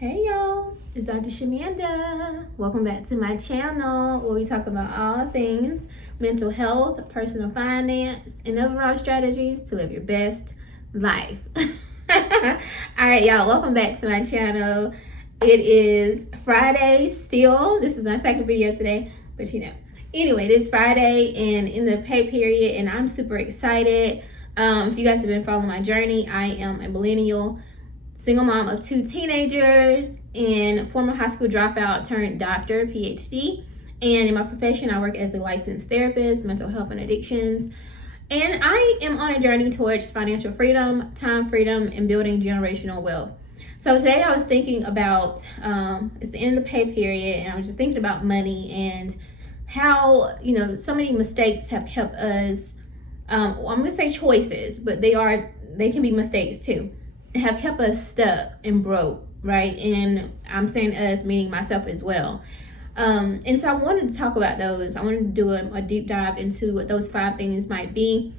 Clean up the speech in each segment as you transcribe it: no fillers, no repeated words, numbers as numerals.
Hey y'all, it's Dr. Shamanda. Welcome back to my channel where we talk about all things mental health, personal finance, and overall strategies to live your best life. Alright y'all, welcome back to my channel. It is Friday still. This is my second video today, but Anyway, it is Friday and in the pay period, and I'm super excited. If you guys have been following my journey, I am a millennial single mom of 2 teenagers and former high school dropout turned doctor, PhD. And in my profession, I work as a licensed therapist, mental health and addictions. And I am on a journey towards financial freedom, time freedom, and building generational wealth. So today I was thinking about, it's the end of the pay period, and I was just thinking about money and how, so many mistakes have kept us, I'm gonna say choices, but they can be mistakes too, have kept us stuck and broke, right? And I'm saying us, meaning myself as well. And so I wanted to talk about those. I wanted to do a deep dive into what those 5 things might be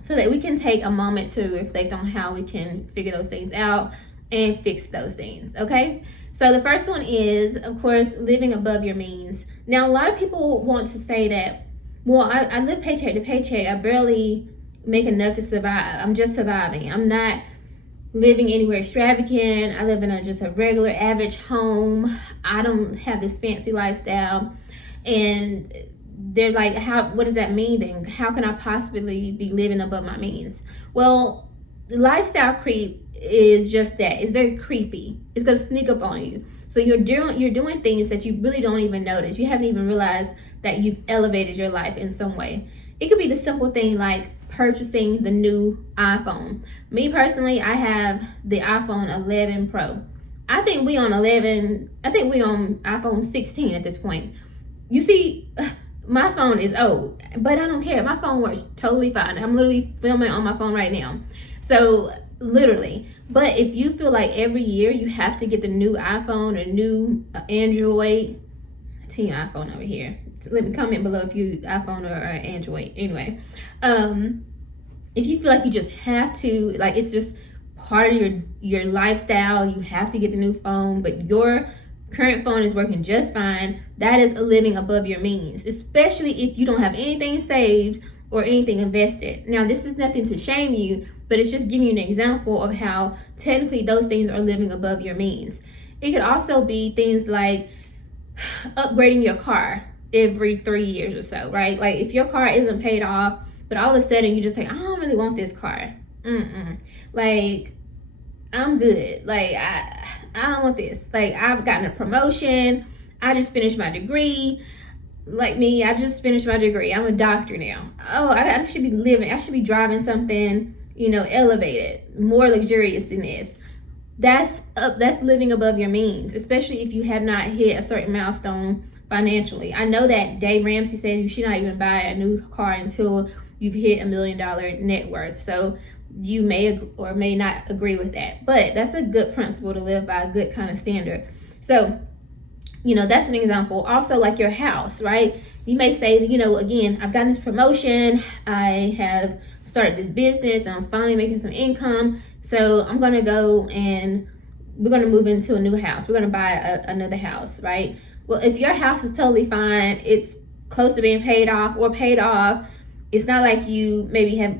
so that we can take a moment to reflect on how we can figure those things out and fix those things, okay? So the first one is, of course, living above your means. Now, a lot of people want to say that, well, I live paycheck to paycheck. I barely make enough to survive. I'm just surviving. I'm not living anywhere extravagant. I live in just a regular average home. I don't have this fancy lifestyle. And they're like, what does that mean then? How can I possibly be living above my means? Well, the lifestyle creep is just that. It's very creepy. It's gonna sneak up on you. So you're doing things that you really don't even notice. You haven't even realized that you've elevated your life in some way. It could be the simple thing like purchasing the new iPhone. Me personally, I have the iPhone 11 Pro. I think we on iPhone 16 at this point. You see, my phone is old, but I don't care. My phone works totally fine. I'm literally filming on my phone right now. So literally, but if you feel like every year you have to get the new iPhone or new Android, team iPhone over here. Let me comment below if you iPhone or Android. Anyway, if you feel like you just have to, like it's just part of your lifestyle, you have to get the new phone, but your current phone is working just fine, that is a living above your means, especially if you don't have anything saved or anything invested. Now, this is nothing to shame you, but it's just giving you an example of how technically those things are living above your means. It could also be things like upgrading your car every 3 years or so, right? Like if your car isn't paid off, but all of a sudden you just think, I don't really want this car. Like, I'm good. Like, I don't want this. Like, I've gotten a promotion. I just finished my degree. Like me, I just finished my degree. I'm a doctor now. Oh, I should be driving something, elevated, more luxurious than this. That's living above your means, especially if you have not hit a certain milestone financially. I know that Dave Ramsey said you should not even buy a new car until you've hit $1 million net worth. So you may or may not agree with that, but that's a good principle to live by, a good kind of standard. So, that's an example. Also, like your house, right? You may say, again, I've gotten this promotion, I have started this business, and I'm finally making some income. So I'm gonna go and we're gonna move into a new house. We're gonna buy another house, right? Well, if your house is totally fine, it's close to being paid off or paid off, it's not like you maybe have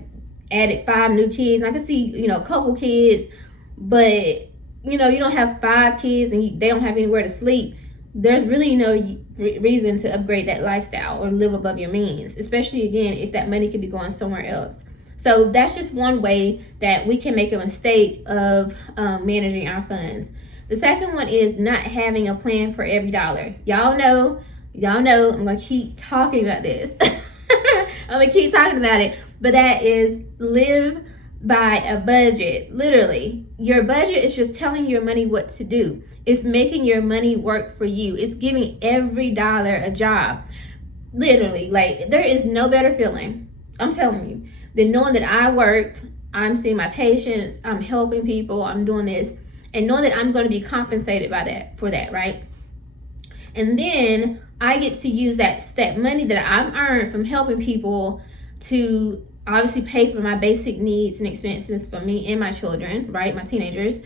added 5 new kids. I can see, a couple kids, but you don't have 5 kids and they don't have anywhere to sleep. There's really no reason to upgrade that lifestyle or live above your means, especially again, if that money could be going somewhere else. So that's just one way that we can make a mistake of managing our funds. The second one is not having a plan for every dollar. Y'all know, I'm gonna keep talking about this. I'm gonna keep talking about it, but that is live by a budget. Literally, your budget is just telling your money what to do. It's making your money work for you. It's giving every dollar a job. Literally, like there is no better feeling, I'm telling you, than knowing that I work, I'm seeing my patients, I'm helping people, I'm doing this, and knowing that I'm going to be compensated for that, right? And then I get to use that money that I've earned from helping people to obviously pay for my basic needs and expenses for me and my children, right? My teenagers.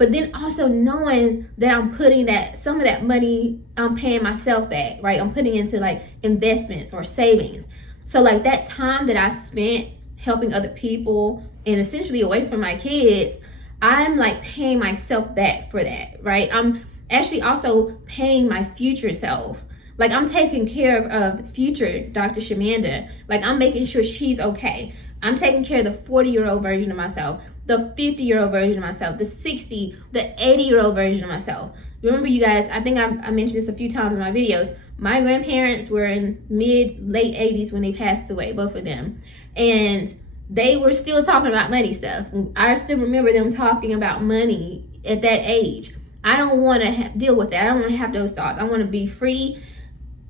but then also knowing that I'm putting that some of that money, I'm paying myself back, right? I'm putting into like investments or savings. So like that time that I spent helping other people and essentially away from my kids, I'm like paying myself back for that, right? I'm actually also paying my future self. Like I'm taking care of future Dr. Shamanda. Like I'm making sure she's okay. I'm taking care of the 40-year-old version of myself, the 50-year-old version of myself, the 60, the 80-year-old version of myself. Remember, you guys, I think I mentioned this a few times in my videos. My grandparents were in late 80s when they passed away, both of them. And they were still talking about money stuff. I still remember them talking about money at that age. I don't want to deal with that. I don't want to have those thoughts. I want to be free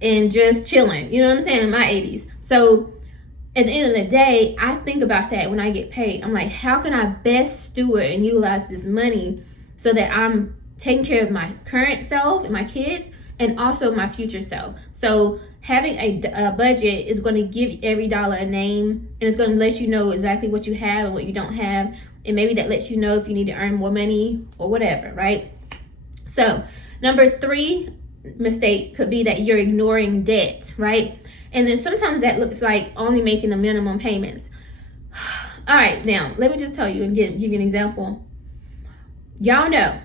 and just chilling. You know what I'm saying? In my 80s. So at the end of the day, I think about that when I get paid. I'm like, how can I best steward and utilize this money so that I'm taking care of my current self and my kids and also my future self? So having a budget is going to give every dollar a name, and it's going to let you know exactly what you have and what you don't have, and maybe that lets you know if you need to earn more money or whatever, right? So number 3 mistake could be that you're ignoring debt, right? And then sometimes that looks like only making the minimum payments. All right, now let me just tell you and give you an example. Y'all know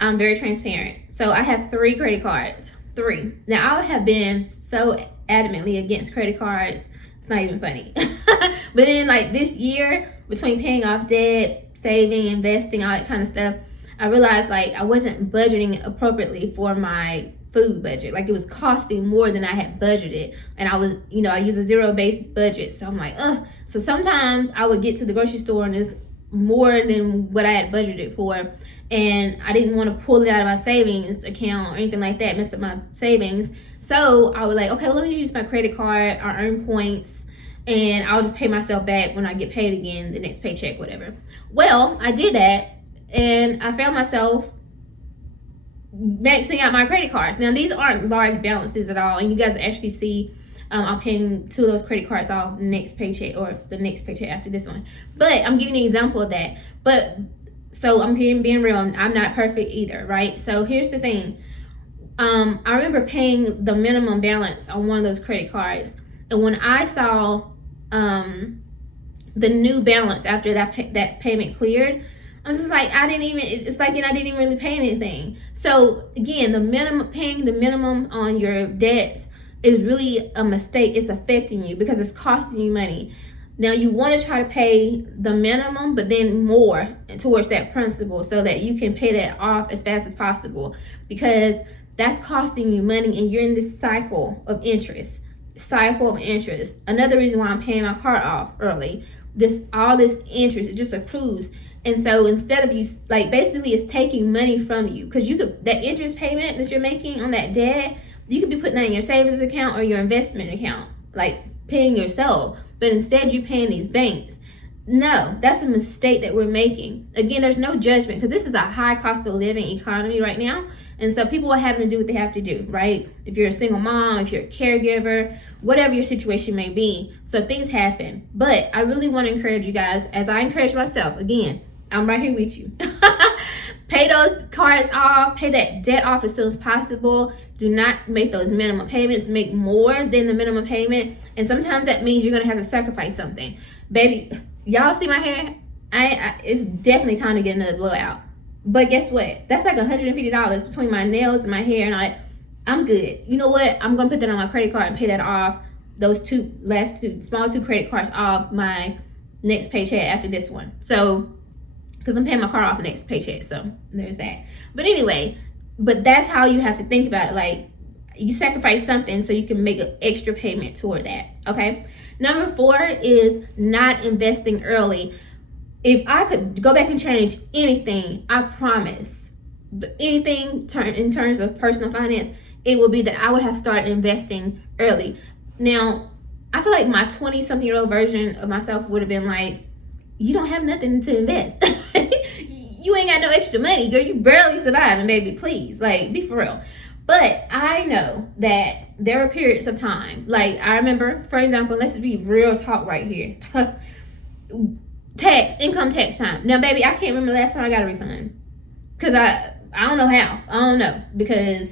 I'm very transparent. So I have 3 credit cards. 3. Now I have been so adamantly against credit cards, it's not even funny. But then like this year, between paying off debt, saving, investing, all that kind of stuff, I realized like I wasn't budgeting appropriately for my food budget. Like it was costing more than I had budgeted, and I was, I use a zero-based budget. So I'm like, so sometimes I would get to the grocery store and it's more than what I had budgeted for, and I didn't want to pull it out of my savings account or anything like that, mess up my savings. So I was like, okay, well, let me use my credit card or earn points, and I'll just pay myself back when I get paid again, the next paycheck, whatever. Well, I did that, and I found myself maxing out my credit cards. Now these aren't large balances at all, and you guys actually see I'm paying 2 of those credit cards off next paycheck or the next paycheck after this one. But I'm giving you an example of that. But so I'm being real, I'm not perfect either, right? So here's the thing. I remember paying the minimum balance on one of those credit cards, and when I saw the new balance after that payment cleared, I'm just like, I didn't even really pay anything. So again, paying the minimum on your debts is really a mistake. It's affecting you because it's costing you money. Now you want to try to pay the minimum, but then more towards that principal so that you can pay that off as fast as possible, because that's costing you money and you're in this cycle of interest. Another reason why I'm paying my car off early. All this interest, it just accrues. And so instead of you, like, basically it's taking money from you, because that interest payment that you're making on that debt, you could be putting that in your savings account or your investment account, like paying yourself, but instead you're paying these banks. No, that's a mistake that we're making. Again, there's no judgment, because this is a high cost of living economy right now. And so people are having to do what they have to do, right? If you're a single mom, if you're a caregiver, whatever your situation may be. So things happen. But I really want to encourage you guys, as I encourage myself, again, I'm right here with you. Pay those cards off, pay that debt off as soon as possible. Do not make those minimum payments. Make more than the minimum payment. And sometimes that means you're going to have to sacrifice something. Baby, y'all see my hair? It's definitely time to get another blowout. But guess what? That's like $150 between my nails and my hair, and I'm good. You know what? I'm going to put that on my credit card and pay that off. Those small two credit cards off my next paycheck after this one. So, because I'm paying my car off next paycheck, so there's that. But anyway, that's how you have to think about it. Like, you sacrifice something so you can make an extra payment toward that, okay? Number 4 is not investing early. If I could go back and change anything, I promise, anything in terms of personal finance, it would be that I would have started investing early. Now, I feel like my 20-something-year-old version of myself would have been like, you don't have nothing to invest. You ain't got no extra money, girl. You barely surviving, baby. Please, like, be for real. But I know that there are periods of time. Like, I remember, for example, let's just be real talk right here. Income tax time. Now, baby, I can't remember the last time I got a refund. because I don't know how. I don't know, because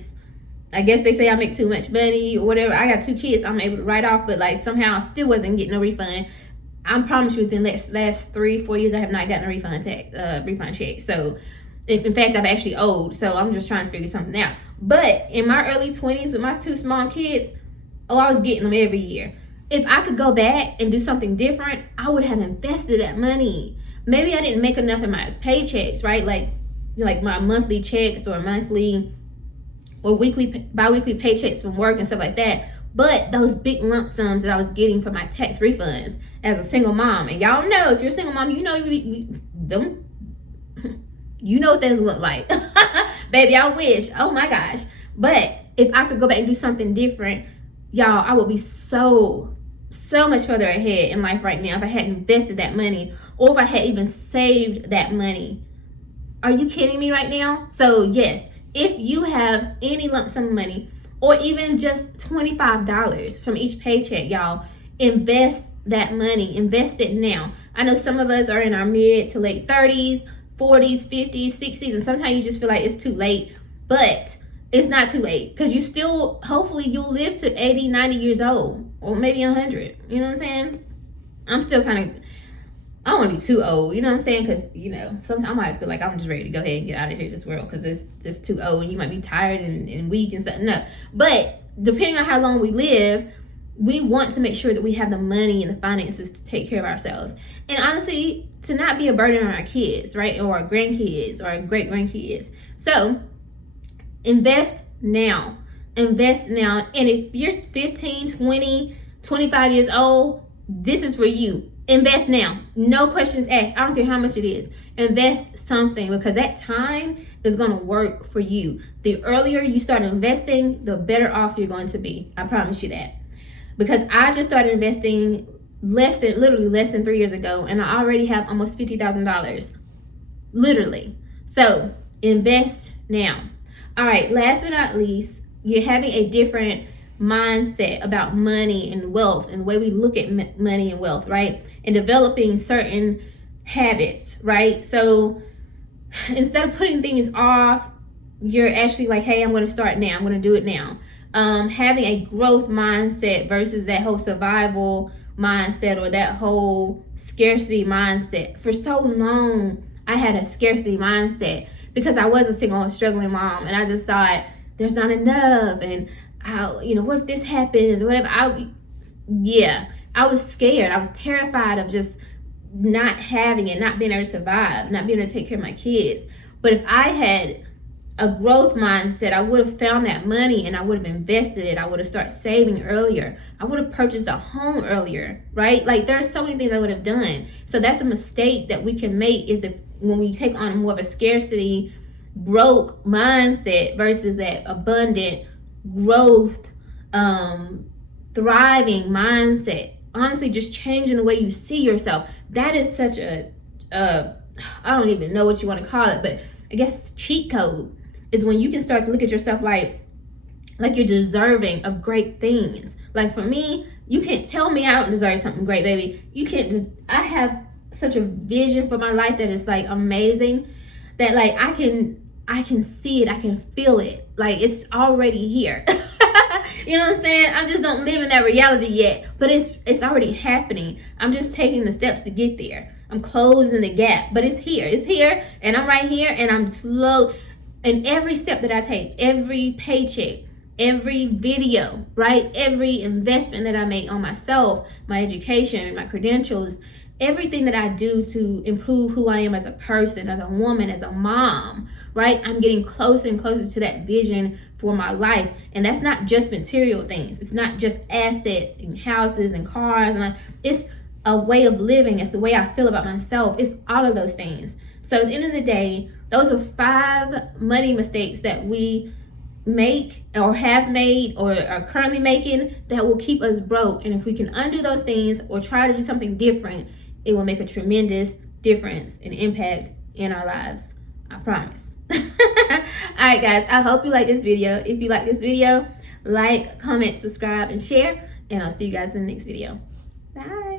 I guess they say I make too much money or whatever. I got 2 kids, I'm able to write off, but like somehow I still wasn't getting no refund. I promise you, within the last 3-4 years, I have not gotten a refund check. So, in fact, I've actually owed. So I'm just trying to figure something out. But in my early 20s with my 2 small kids, I was getting them every year. If I could go back and do something different, I would have invested that money. Maybe I didn't make enough in my paychecks, right? Like my monthly checks or monthly or bi-weekly paychecks from work and stuff like that. But those big lump sums that I was getting from my tax refunds as a single mom, and y'all know, if you're a single mom, you know them. You know what they look like. Baby, I wish. Oh my gosh. But if I could go back and do something different, y'all, I would be so much further ahead in life right now if I had invested that money, or if I had even saved that money. Are you kidding me right now? So yes, if you have any lump sum of money, or even just $25 from each paycheck, y'all, invest that money. Invest it now. I know some of us are in our mid to late 30s, 40s, 50s, 60s, and sometimes you just feel like it's too late. But it's not too late, because you still, hopefully you'll live to 80, 90 years old, or maybe 100. You know what I'm saying? I'm still kind of, I don't want to be too old, you know what I'm saying? Because, you know, sometimes I might feel like I'm just ready to go ahead and get out of here, this world, because it's just too old, and you might be tired and weak and stuff. No, but depending on how long we live, we want to make sure that we have the money and the finances to take care of ourselves. And honestly, to not be a burden on our kids, right? Or our grandkids or our great-grandkids. So, invest now. Invest now. And if you're 15, 20, 25 years old, this is for you. Invest now. No questions asked. I don't care how much it is. Invest something, because that time is going to work for you. The earlier you start investing, the better off you're going to be. I promise you that. Because I just started investing literally less than 3 years ago, and I already have almost $50,000. Literally. So, invest now. All right, last but not least, you're having a different mindset about money and wealth, and the way we look at money and wealth, right? And developing certain habits, right? So instead of putting things off, you're actually like, hey, I'm going to start now. I'm going to do it now. Having a growth mindset versus that whole survival mindset, or that whole scarcity mindset. For so long, I had a scarcity mindset because I was a single and struggling mom, and I just thought there's not enough, and what if this happens, whatever. I was scared. I was terrified of just not having it, not being able to survive, not being able to take care of my kids. But if I had a growth mindset, I would have found that money and I would have invested it. I would have started saving earlier. I would have purchased a home earlier, right? Like, there are so many things I would have done. So that's a mistake that we can make, is that when we take on more of a scarcity, broke mindset versus that abundant growth, thriving mindset. Honestly, just changing the way you see yourself. That is such a I don't even know what you want to call it, but I guess cheat code is when you can start to look at yourself like you're deserving of great things. Like, for me, you can't tell me I don't deserve something great, baby. You can't just, I have such a vision for my life that is like amazing, that like I can see it, I can feel it. Like, it's already here. You know what I'm saying? I just don't live in that reality yet, but it's already happening. I'm just taking the steps to get there. I'm closing the gap, but it's here, and I'm right here, and I'm slow. And every step that I take, every paycheck, every video, right? Every investment that I make on myself, my education, my credentials, everything that I do to improve who I am as a person, as a woman, as a mom, right? I'm getting closer and closer to that vision for my life. And that's not just material things. It's not just assets and houses and cars. And it's a way of living. It's the way I feel about myself. It's all of those things. So at the end of the day, those are 5 money mistakes that we make or have made or are currently making that will keep us broke. And if we can undo those things or try to do something different, it will make a tremendous difference and impact in our lives. I promise. All right, guys, I hope you like this video. If you like this video, like, comment, subscribe, and share. And I'll see you guys in the next video. Bye.